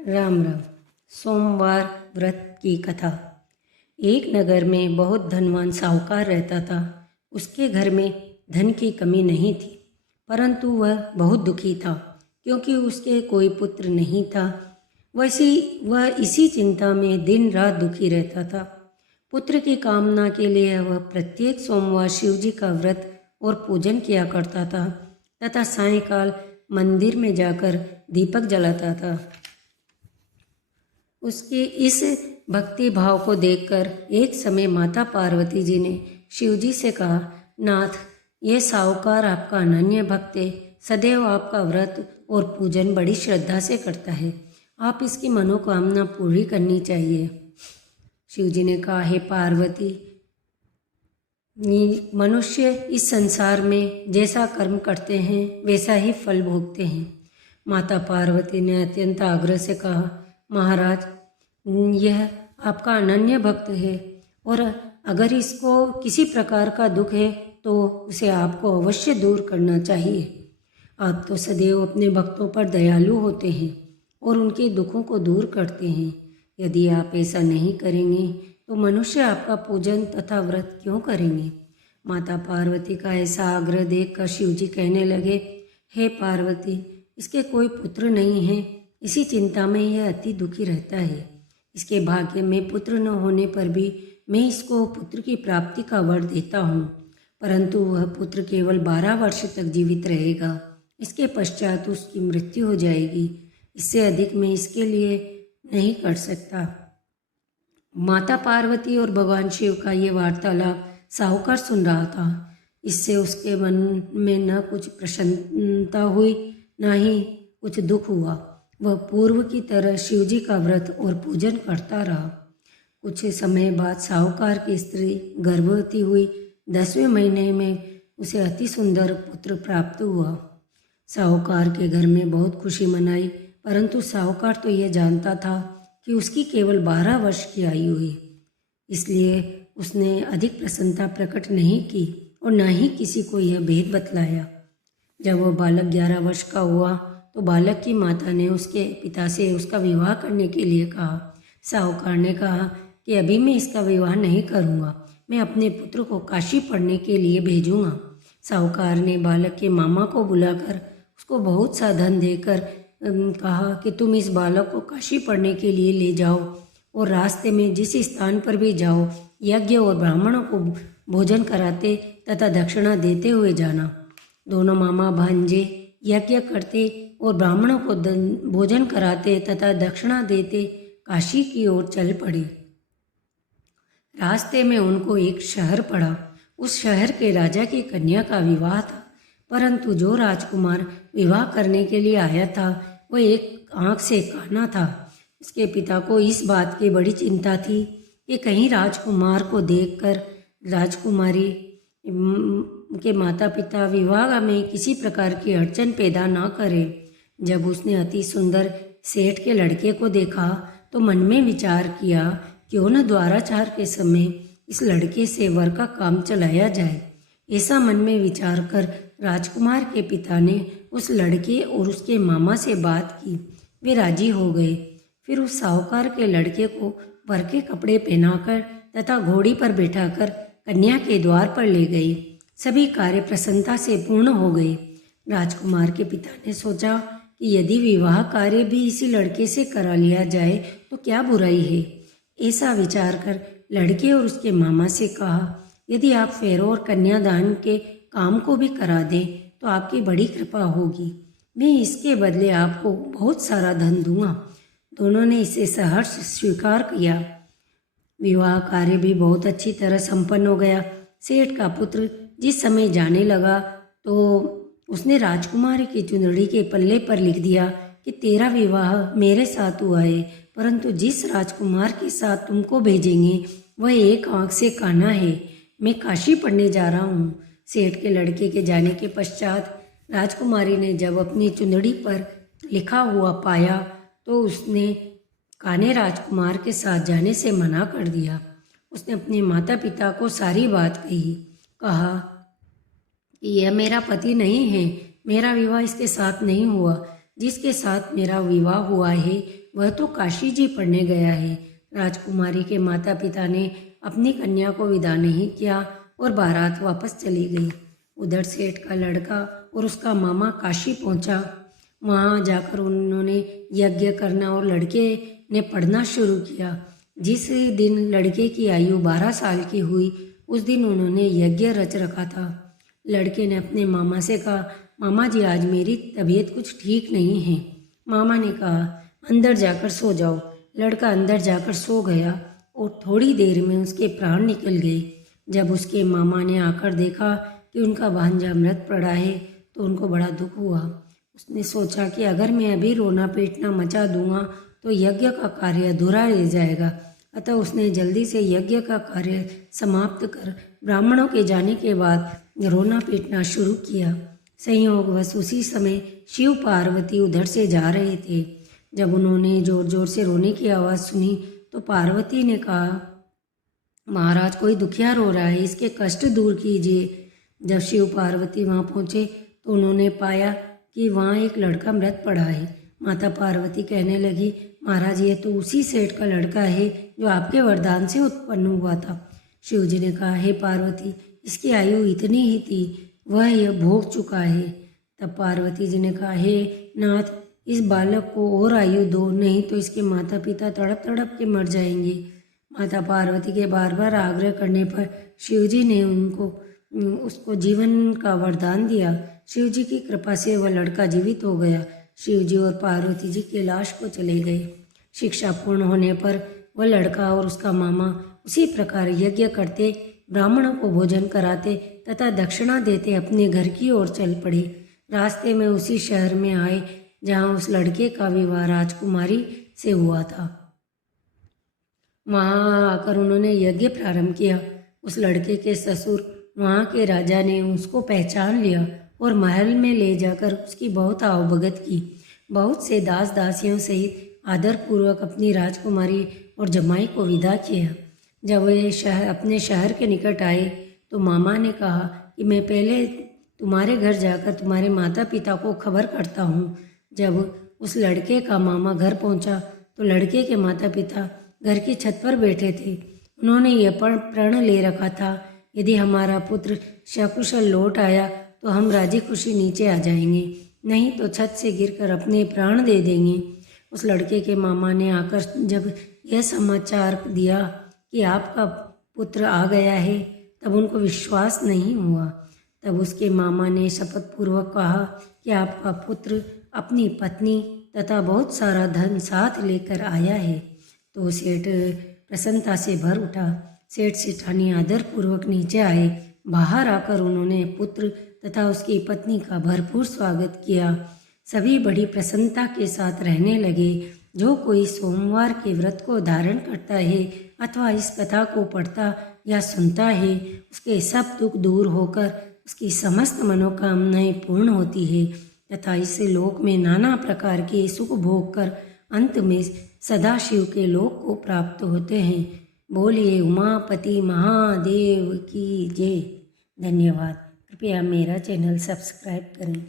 राम राम। सोमवार व्रत की कथा। एक नगर में बहुत धनवान साहूकार रहता था। उसके घर में धन की कमी नहीं थी, परंतु वह बहुत दुखी था क्योंकि उसके कोई पुत्र नहीं था। वह इसी चिंता में दिन रात दुखी रहता था। पुत्र की कामना के लिए वह प्रत्येक सोमवार शिव जी का व्रत और पूजन किया करता था तथा सायंकाल मंदिर में जाकर दीपक जलाता था। उसके इस भक्ति भाव को देखकर एक समय माता पार्वती जी ने शिवजी से कहा, नाथ, ये साहूकार आपका अनन्य भक्त है, सदैव आपका व्रत और पूजन बड़ी श्रद्धा से करता है, आप इसकी मनोकामना पूरी करनी चाहिए। शिवजी ने कहा, हे पार्वती, मनुष्य इस संसार में जैसा कर्म करते हैं वैसा ही फल भोगते हैं। माता पार्वती ने अत्यंत आग्रह से कहा, महाराज, यह आपका अनन्य भक्त है और अगर इसको किसी प्रकार का दुख है तो उसे आपको अवश्य दूर करना चाहिए। आप तो सदैव अपने भक्तों पर दयालु होते हैं और उनके दुखों को दूर करते हैं। यदि आप ऐसा नहीं करेंगे तो मनुष्य आपका पूजन तथा व्रत क्यों करेंगे। माता पार्वती का ऐसा आग्रह देखकर शिवजी कहने लगे, हे पार्वती, इसके कोई पुत्र नहीं है, इसी चिंता में यह अति दुखी रहता है। इसके भाग्य में पुत्र न होने पर भी मैं इसको पुत्र की प्राप्ति का वर देता हूँ, परंतु वह पुत्र केवल 12 वर्ष तक जीवित रहेगा। इसके पश्चात उसकी मृत्यु हो जाएगी। इससे अधिक मैं इसके लिए नहीं कर सकता। माता पार्वती और भगवान शिव का ये वार्तालाप साहूकार सुन रहा था। इससे उसके मन में न कुछ प्रसन्नता हुई न ही कुछ दुख हुआ। वह पूर्व की तरह शिवजी का व्रत और पूजन करता रहा। कुछ समय बाद साहूकार की स्त्री गर्भवती हुई। 10वें महीने में उसे अति सुंदर पुत्र प्राप्त हुआ। साहूकार के घर में बहुत खुशी मनाई, परंतु साहूकार तो यह जानता था कि उसकी केवल 12 वर्ष की आयु हुई, इसलिए उसने अधिक प्रसन्नता प्रकट नहीं की और न ही किसी को यह भेद बतलाया। जब वह बालक 11 वर्ष का हुआ तो बालक की माता ने उसके पिता से उसका विवाह करने के लिए कहा। साहूकार ने कहा कि अभी मैं इसका विवाह नहीं करूँगा, मैं अपने पुत्र को काशी पढ़ने के लिए भेजूँगा। साहूकार ने बालक के मामा को बुलाकर उसको बहुत सा धन देकर कहा कि तुम इस बालक को काशी पढ़ने के लिए ले जाओ और रास्ते में जिस स्थान पर भी जाओ यज्ञ और ब्राह्मणों को भोजन कराते तथा दक्षिणा देते हुए जाना। दोनों मामा भांजे यज्ञ करते और ब्राह्मणों को भोजन कराते तथा दक्षिणा देते काशी की ओर चल पड़े। रास्ते में उनको एक शहर पड़ा। उस शहर के राजा की कन्या का विवाह था, परंतु जो राजकुमार विवाह करने के लिए आया था वह एक आंख से काना था। उसके पिता को इस बात की बड़ी चिंता थी कि कहीं राजकुमार को देखकर राजकुमारी के माता पिता विवाह में किसी प्रकार की अड़चन पैदा न करें। जब उसने अति सुंदर सेठ के लड़के को देखा तो मन में विचार किया, क्यों न द्वाराचार के समय इस लड़के से वर का काम चलाया जाए। ऐसा मन में विचार कर राजकुमार के पिता ने उस लड़के और उसके मामा से बात की। वे राजी हो गए। फिर उस साहूकार के लड़के को वर के कपड़े पहनाकर तथा घोड़ी पर बैठाकर कन्या के द्वार पर ले गए। सभी कार्य प्रसन्नता से पूर्ण हो गए। राजकुमार के पिता ने सोचा कि यदि विवाह कार्य भी इसी लड़के से करा लिया जाए तो क्या बुराई है। ऐसा विचार कर लड़के और उसके मामा से कहा, यदि आप फेरों और कन्यादान के काम को भी करा दें तो आपकी बड़ी कृपा होगी। मैं इसके बदले आपको बहुत सारा धन दूंगा। दोनों ने इसे सहर्ष स्वीकार किया। विवाह कार्य भी बहुत अच्छी तरह संपन्न हो गया। सेठ का पुत्र जिस समय जाने लगा तो उसने राजकुमारी की चुंदड़ी के पल्ले पर लिख दिया कि तेरा विवाह मेरे साथ हुआ है, परंतु जिस राजकुमार के साथ तुमको भेजेंगे वह एक आंख से काना है। मैं काशी पढ़ने जा रहा हूँ। सेठ के लड़के के जाने के पश्चात राजकुमारी ने जब अपनी चुंदड़ी पर लिखा हुआ पाया तो उसने काने राजकुमार के साथ जाने से मना कर दिया। उसने अपने माता पिता को सारी बात कहा कि यह मेरा पति नहीं है, मेरा विवाह इसके साथ नहीं हुआ। जिसके साथ मेरा विवाह हुआ है वह तो काशी जी पढ़ने गया है। राजकुमारी के माता पिता ने अपनी कन्या को विदा नहीं किया और बारात वापस चली गई। उधर सेठ का लड़का और उसका मामा काशी पहुंचा। वहां जाकर उन्होंने यज्ञ करना और लड़के ने पढ़ना शुरू किया। जिस दिन लड़के की आयु 12 साल की हुई उस दिन उन्होंने यज्ञ रच रखा था। लड़के ने अपने मामा से कहा, मामा जी आज मेरी तबीयत कुछ ठीक नहीं है। मामा ने कहा, अंदर जाकर सो जाओ। लड़का अंदर जाकर सो गया और थोड़ी देर में उसके प्राण निकल गए। जब उसके मामा ने आकर देखा कि उनका भांजा मृत पड़ा है तो उनको बड़ा दुख हुआ। उसने सोचा कि अगर मैं अभी रोना पीटना मचा दूंगा तो यज्ञ का कार्य अधूरा रह जाएगा। अतः उसने जल्दी से यज्ञ का कार्य समाप्त कर ब्राह्मणों के जाने के बाद रोना पीटना शुरू किया। संयोगवश उसी समय शिव पार्वती उधर से जा रहे थे। जब उन्होंने जोर जोर से रोने की आवाज़ सुनी तो पार्वती ने कहा, महाराज कोई दुखिया रो रहा है, इसके कष्ट दूर कीजिए। जब शिव पार्वती वहाँ पहुँचे तो उन्होंने पाया कि वहाँ एक लड़का मृत पड़ा है। माता पार्वती कहने लगी, महाराज ये तो उसी सेठ का लड़का है जो आपके वरदान से उत्पन्न हुआ था। शिव जी ने कहा, हे पार्वती इसकी आयु इतनी ही थी, वह यह भोग चुका है। तब पार्वती जी ने कहा, हे नाथ इस बालक को और आयु दो, नहीं तो इसके माता पिता तड़प तड़प के मर जाएंगे। माता पार्वती के बार बार आग्रह करने पर शिव जी ने उसको जीवन का वरदान दिया। शिव जी की कृपा से वह लड़का जीवित हो गया। शिव जी और पार्वती जी कैलाश को चले गए। शिक्षा पूर्ण होने पर वह लड़का और उसका मामा उसी प्रकार यज्ञ करते, ब्राह्मणों को भोजन कराते तथा दक्षिणा देते अपने घर की ओर चल पड़े। रास्ते में उसी शहर में आए जहाँ उस लड़के का विवाह राजकुमारी से हुआ था। वहाँ आकर उन्होंने यज्ञ प्रारंभ किया। उस लड़के के ससुर वहाँ के राजा ने उसको पहचान लिया और महल में ले जाकर उसकी बहुत आवभगत की। बहुत से दास दासियों सहित आदरपूर्वक अपनी राजकुमारी और जमाई को विदा किया। जब वे अपने शहर के निकट आए तो मामा ने कहा कि मैं पहले तुम्हारे घर जाकर तुम्हारे माता पिता को खबर करता हूँ। जब उस लड़के का मामा घर पहुँचा तो लड़के के माता पिता घर की छत पर बैठे थे। उन्होंने यह प्रण ले रखा था, यदि हमारा पुत्र सकुशल लौट आया तो हम राजी खुशी नीचे आ जाएंगे, नहीं तो छत से गिरकर अपने प्राण दे देंगे। उस लड़के के मामा ने आकर जब यह समाचार दिया कि आपका पुत्र आ गया है तब उनको विश्वास नहीं हुआ। तब उसके मामा ने शपथपूर्वक कहा कि आपका पुत्र अपनी पत्नी तथा बहुत सारा धन साथ लेकर आया है। तो सेठ प्रसन्नता से भर उठा। सेठ सेठानी आदरपूर्वक नीचे आए। बाहर आकर उन्होंने पुत्र तथा उसकी पत्नी का भरपूर स्वागत किया। सभी बड़ी प्रसन्नता के साथ रहने लगे। जो कोई सोमवार के व्रत को धारण करता है अथवा इस कथा को पढ़ता या सुनता है उसके सब दुख दूर होकर उसकी समस्त मनोकामनाएं पूर्ण होती है तथा इस लोक में नाना प्रकार के सुख भोग कर अंत में सदाशिव के लोक को प्राप्त होते हैं। बोलिए उमापति महादेव की जय। धन्यवाद। कृपया मेरा चैनल सब्सक्राइब करें।